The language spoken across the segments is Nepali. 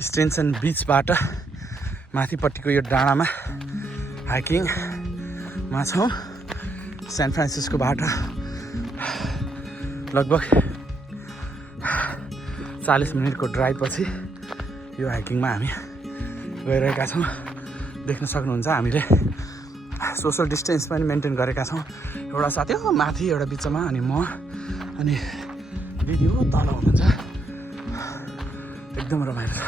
स्टेन्सन बिचबाट माथिपट्टिको यो डाँडामा हाइकिङमा छौँ। सान फ्रान्सिस्कोबाट लगभग 40 मिनटको ड्राइभपछि यो हाइकिङमा हामी गइरहेका छौँ। देख्न सक्नुहुन्छ हामीले सोसल डिस्टेन्स पनि मेन्टेन गरेका छौँ। एउटा साथी हो माथि, एउटा बिचमा, अनि म, अनि दिदी हो तल हुनुहुन्छ। एकदम रमाइलो छ।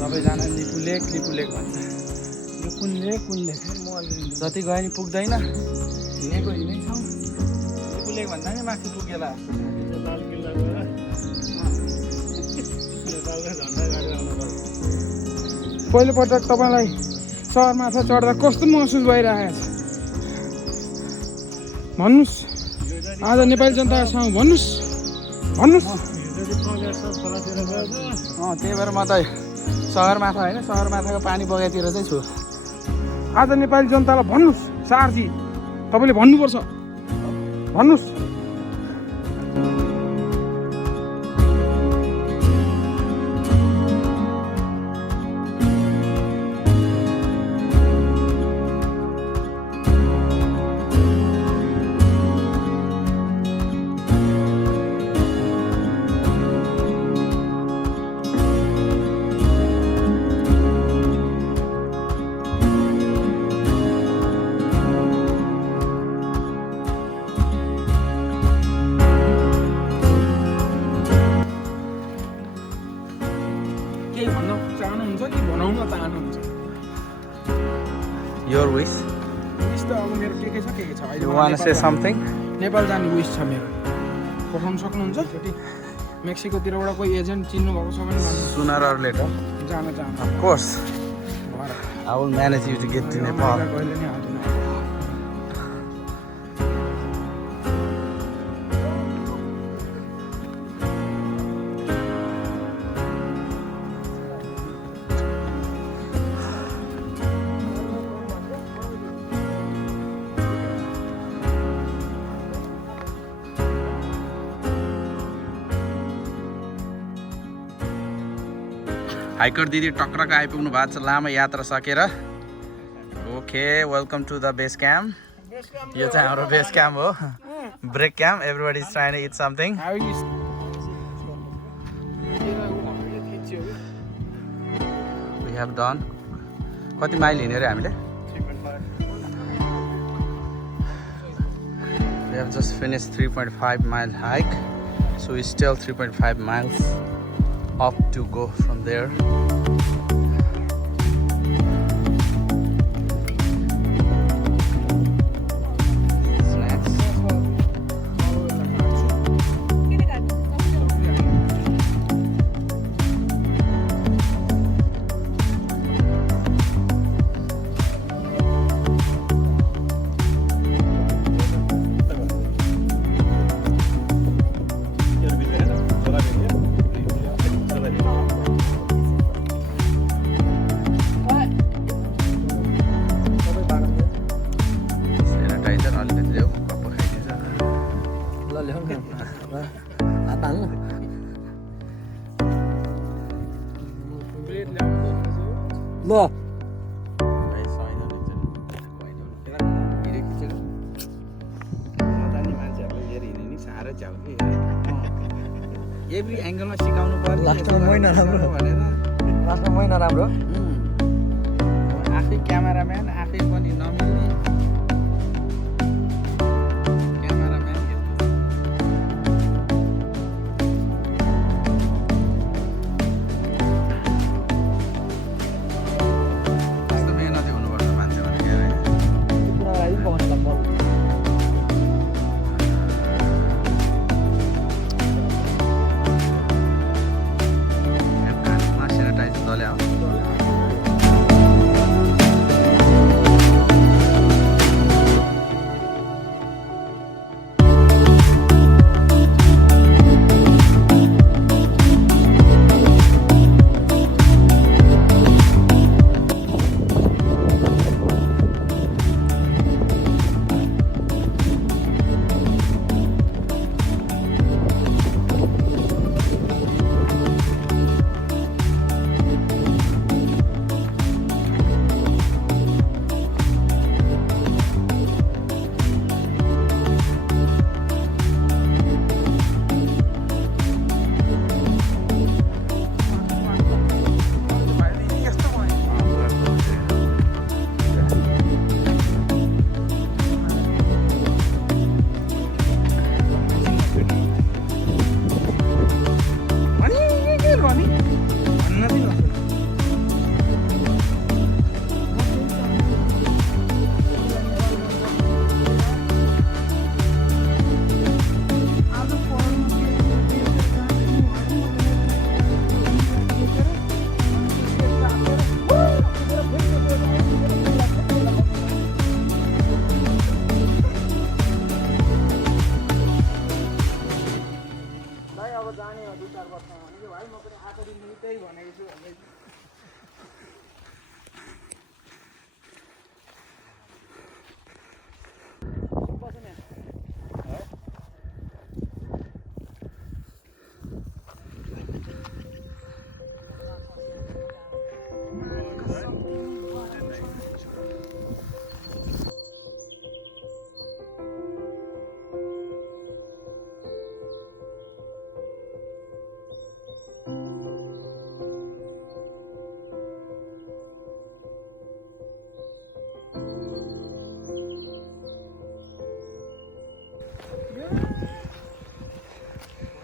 सबैजना लिपुलेक भन्छ। यो कुन लेक जति गयो नि पुग्दैन, हिँडेको हिँडै छौँ। लिपुलेक भन्दा नि माथि पुगेला। पहिलोपटक तपाईँलाई सहरमाथा चढ्दा कस्तो महसुस भइरहेको छ भन्नुहोस्। आज नेपाली जनतासँग भन्नुहोस्। त्यही भएर म त सहरमाथा होइन, सहरमाथाको पानी बगाइतिर चाहिँ छु। आज नेपाली जनतालाई भन्नुहोस्, सारजी तपाईँले भन्नुपर्छ, भन्नुहोस्। Your wish? Wish त अब मेरो के छ अहिले। You want to say something? Nepal जाने विश छ मेरो। पठाउन सक्नुहुन्छ? मेक्सिकोतिरबाट कोही एजेन्ट चिन्नु भएको छ भने भन्नु। Sooner or later? जान। Of course. I will manage you to get to Nepal. कहिले नि आउँदैन। हाइकर दिदी टक्रक आइपुग्नु भएको छ लामो यात्रा सकेर। Okay, welcome to the base camp. यो चाहिँ हाम्रो बेस क्याम्प हो, break camp. Everybody is trying to it something. We have done. कति माइल हिँड्यो रे हामीले? We have just finished 3.5 mile hike, so we still 3.5 miles up to go from there. Every एङ्गलमा सिकाउनु पर्छ। लास्टमा मै नराम्रो भनेर लास्टमा मै नराम्रो आफै क्यामेराम्यान आफै पनि नमिल्ने क्यामेराम्यान यस्तो मेहनती हुनुपर्छ मान्छे भने क्या सेनिटाइज दले हो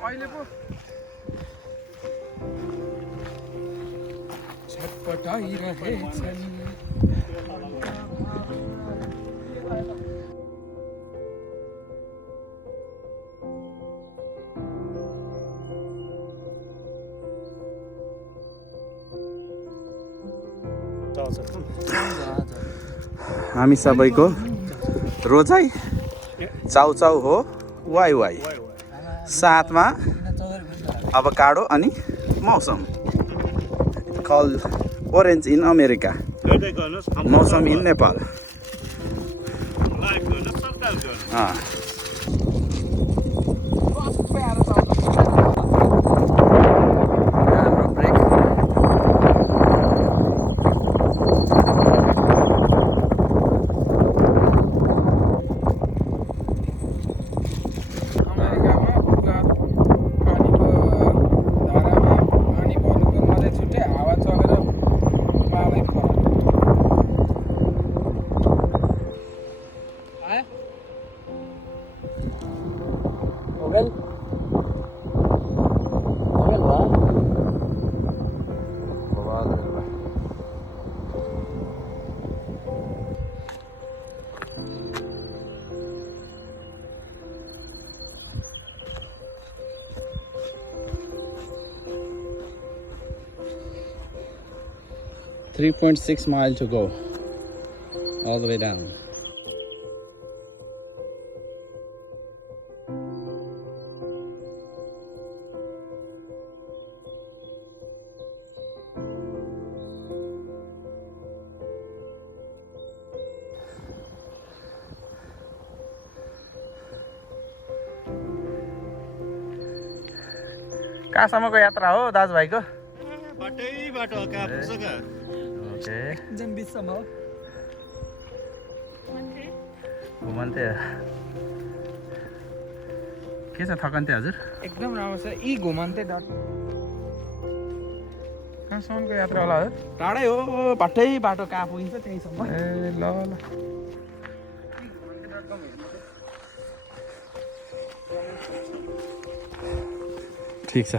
अहिले पो छटपटाइरहेछन् हामी सबैको रोजाइ चाउचाउ हो वाइ वाइ साथमा अभोकाडो अनि मौसम कल ओरेन्ज इन अमेरिका मौसम इन नेपाल ओगल ओगल भा 3.6 miles to go, all the way down. कहाँसम्मको यात्रा हो दाजुभाइको? बाटैबाट कहाँ पुग्छ का? ओके जम्बिसम्म हो घुमन्ते के छ थकन्ते हजुर? एकदम राम्रो छ। यी घुमन्ते डट कहाँसम्मको यात्रा होला है टाढै हो बाटै बाटो कहाँ पुगिन्छ त्यहीँसम्म ए ल ल ठिक छ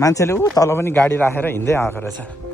मान्छेले तल पनि गाडी राखेर हिँड्दै आएको रहेछ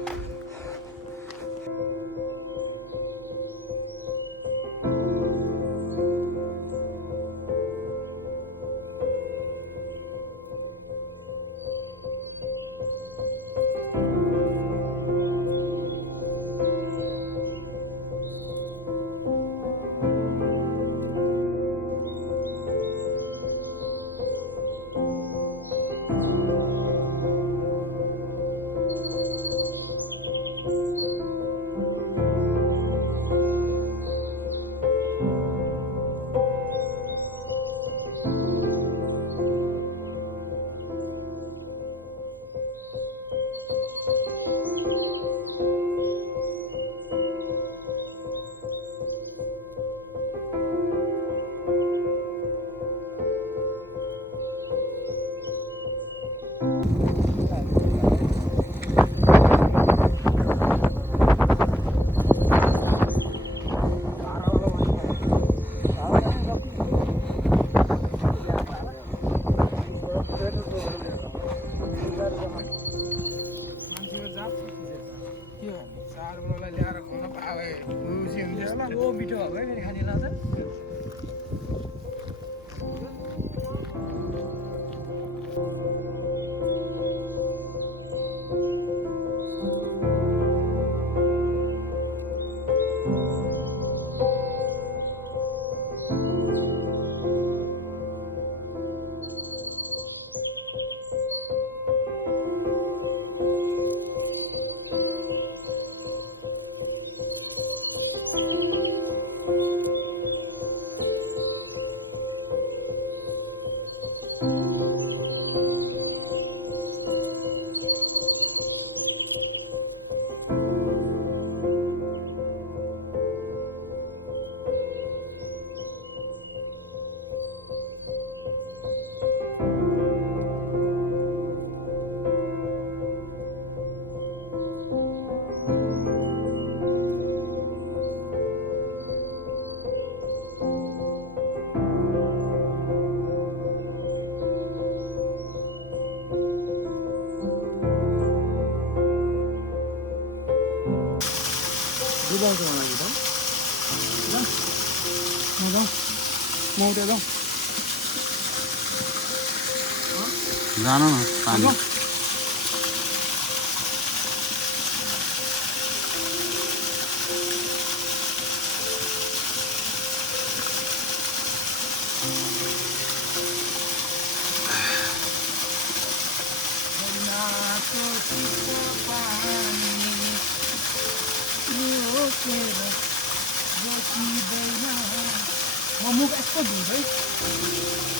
मान्छेको जात के गर्ने चाडबाडलाई ल्याएर खुवाउन पाए खुसी हुन्थ्यो होला ओ मिठो हो है फेरि खाने लाग्छ बुझाउँछ मलाई त मौटे जाउँ जानु न पानी म मुख यस्तो धुन्छ है